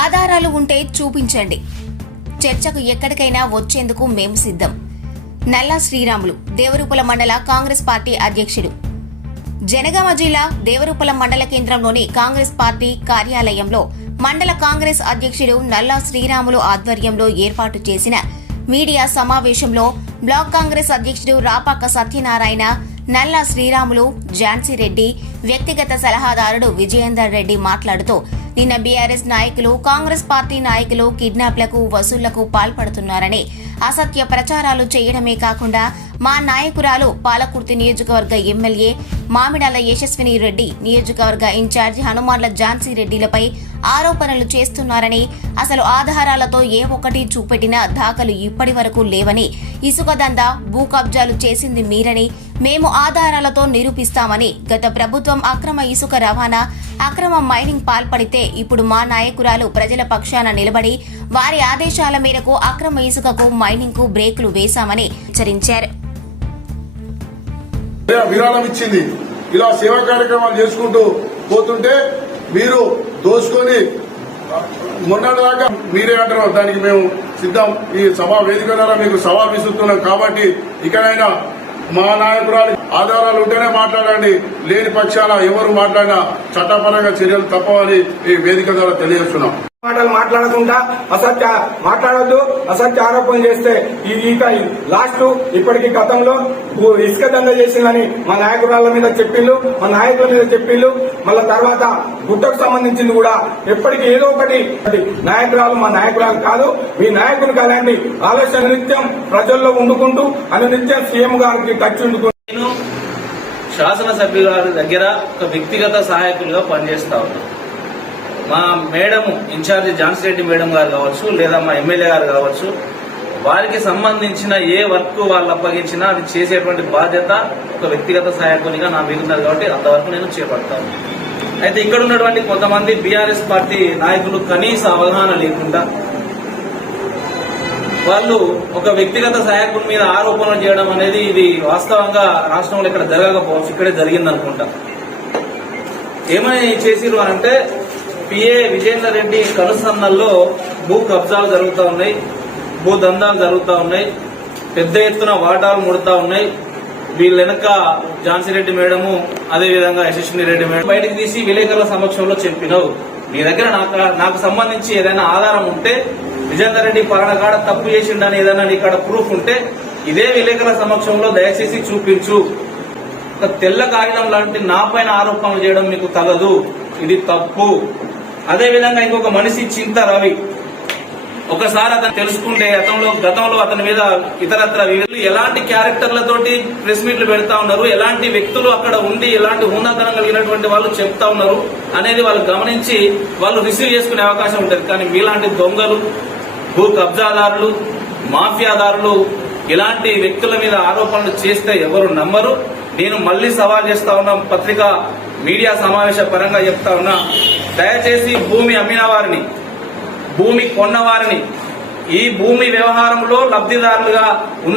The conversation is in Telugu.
ఆధారాలు ఉంటే చూపించండి. చర్చకు ఎక్కడికైనా వచ్చేందుకు మేము సిద్ధం. నల్లా శ్రీరాములు, దేవరూపల మండల కాంగ్రెస్ పార్టీ అధ్యక్షుడు. జనగామ జిల్లా దేవరూపల మండల కేంద్రంలోని కాంగ్రెస్ పార్టీ కార్యాలయంలో మండల కాంగ్రెస్ అధ్యక్షుడు నల్లా శ్రీరాములు ఆధ్వర్యంలో ఏర్పాటు చేసిన మీడియా సమావేశంలో బ్లాక్ కాంగ్రెస్ అధ్యక్షుడు రాపాక సత్యనారాయణ, నల్లా శ్రీరాములు, ఝాన్సీ రెడ్డి, వ్యక్తిగత సలహాదారుడు విజయేందర్ రెడ్డి మాట్లాడుతూ నిన్న బీఆర్ఎస్ నాయకులు, కాంగ్రెస్ పార్టీ నాయకులు కిడ్నాప్లకు, వసూళ్లకు పాల్పడుతున్నారని, అసత్య ప్రచారాలు చేయడమే కాకుండా మా నాయకురాలు పాలకుర్తి నియోజకవర్గ ఎమ్మెల్యే మామిడాల యశస్విని రెడ్డి, నియోజకవర్గ ఇన్ఛార్జి హనుమాన్ల ఝాన్సీ రెడ్డిలపై ఆరోపణలు చేస్తున్నారని, అసలు ఆధారాలతో ఏ ఒక్కటి చూపెట్టిన దాఖలు ఇప్పటి వరకు లేవని, ఇసుక దందా, భూ కబ్జాలు చేసింది మీరని మేము ఆధారాలతో నిరూపిస్తామని, గత ప్రభుత్వం అక్రమ ఇసుక రవాణా, అక్రమ మైనింగ్ పాల్పడితే ఇప్పుడు మా నాయకురాలు ప్రజల పక్షాన నిలబడి వారి ఆదేశాల మేరకు అక్రమ ఇసుకకు, మైనింగ్ కు బ్రేకులు వేశామని హెచ్చరించారు. విరాళం ఇచ్చింది. ఇలా సేవా కార్యక్రమాలు చేసుకుంటూ పోతుంటే మీరు దోచుకొని మొన్నటిదాకా మీరే అంటారు. దానికి మేము సిద్ధం. ఈ సభా వేదిక ద్వారా మీకు సవాల్ విసురుతున్నాం. కాబట్టి ఇకనైనా మా నాయకురాలు ఆధారాలు ఉంటేనే మాట్లాడండి. లేని పక్షాన ఎవరు మాట్లాడినా చట్టపరంగా చర్యలు తప్పవని ఈ వేదిక ద్వారా తెలియజేస్తున్నాం. మాటలు మాట్లాడకుండా అసత్య మాట్లాడొద్దు. అసత్య ఆరోపణలు చేస్తే లాస్ట్ ఇప్పటికి గతంలో ఇసుక దంద చేసిందని మా నాయకురాల మీద చెప్పిళ్ళు, మా నాయకుల మీద చెప్పిళ్ళు. మళ్ళా తర్వాత గుట్టకు సంబంధించింది కూడా ఎప్పటికీ ఏదో ఒకటి నాయకురాలు మా నాయకురాలు కాదు, మీ నాయకులు కాదండి. ఆలోచన నిత్యం ప్రజల్లో ఉండుకుంటూ అనునిత్యం సీఎం గారికి ఖర్చు ఉండుకుంటూ నేను శాసనసభ్యుల దగ్గర ఒక వ్యక్తిగత సహాయకులుగా పనిచేస్తా ఉన్నాను. మా madam in charge Jhansi Reddy madam గారు కావచ్చు, లేదా మా ఎమ్మెల్యే గారు కావచ్చు, వారికి సంబంధించిన ఏ వర్క్ వాళ్ళు అప్పగించినా అది చేసేటువంటి బాధ్యత ఒక వ్యక్తిగత సహాయకునిగా నా మీద ఉన్నది. కాబట్టి అంతవరకు నేను చేపడతాను. అయితే ఇక్కడ ఉన్నటువంటి కొంతమంది బీఆర్ఎస్ పార్టీ నాయకులు కనీస అవగాహన లేకుండా వాళ్ళు ఒక వ్యక్తిగత సహాయకుని మీద ఆరోపణలు చేయడం అనేది ఇది వాస్తవంగా రాష్ట్రంలో ఇక్కడ జరగకపోవచ్చు, ఇక్కడే జరిగిందనుకుంటా. ఏమని చేసిరు అంటే పిఏ విజయేందర్ రెడ్డి కనుసన్నల్లో భూ కబ్జాలు జరుగుతూ ఉన్నాయి, భూ దందాలు జరుగుతూ ఉన్నాయి, పెద్ద ఎత్తున వాటాలు ముడుతా ఉన్నాయి. వీళ్ళ వెనక ఝాన్సీ రెడ్డి మేడము, అదేవిధంగా యశస్విని రెడ్డి మేడం బయటకు తీసి విలేకరుల సమక్షంలో చెప్పినావు. మీ దగ్గర నాకు సంబంధించి ఏదైనా ఆధారం ఉంటే, విజయేందర్ రెడ్డి పలానా కాడ తప్పు చేసిండని ఏదైనా నీ కాడ ప్రూఫ్ ఉంటే ఇదే విలేకరుల సమక్షంలో దయచేసి చూపించు. ఒక తెల్ల కాగితం లాంటి నా పైన ఆరోపణలు చేయడం మీకు తగదు, ఇది తప్పు. అదేవిధంగా ఇంకొక మనిషి చింత రవి, ఒకసారి అతను తెలుసుకుంటే గతంలో అతని మీద ఇతరత్ర ఎలాంటి క్యారెక్టర్లతోటి ప్రెస్ మీట్లు పెడతా ఉన్నారు, ఎలాంటి వ్యక్తులు అక్కడ ఉండి ఎలాంటి హుందాతనం కలిగినటువంటి వాళ్ళు చెప్తా ఉన్నారు అనేది వాళ్ళు గమనించి వాళ్ళు రిసీవ్ చేసుకునే అవకాశం ఉంటుంది. కానీ మీలాంటి దొంగలు, భూ కబ్జాదారులు, మాఫియాదారులు ఇలాంటి వ్యక్తుల మీద ఆరోపణలు చేస్తే ఎవరు నమ్మరు. నేను మళ్లీ సవాల్ చేస్తా ఉన్నా, పత్రికా మీడియా సమావేశ పరంగా చెప్తా ఉన్నా, దయచేసి భూమి అమ్మిన వారిని, భూమి కొన్న వారిని, ఈ భూమి వ్యవహారంలో లబ్ధిదారులుగా ఉన్న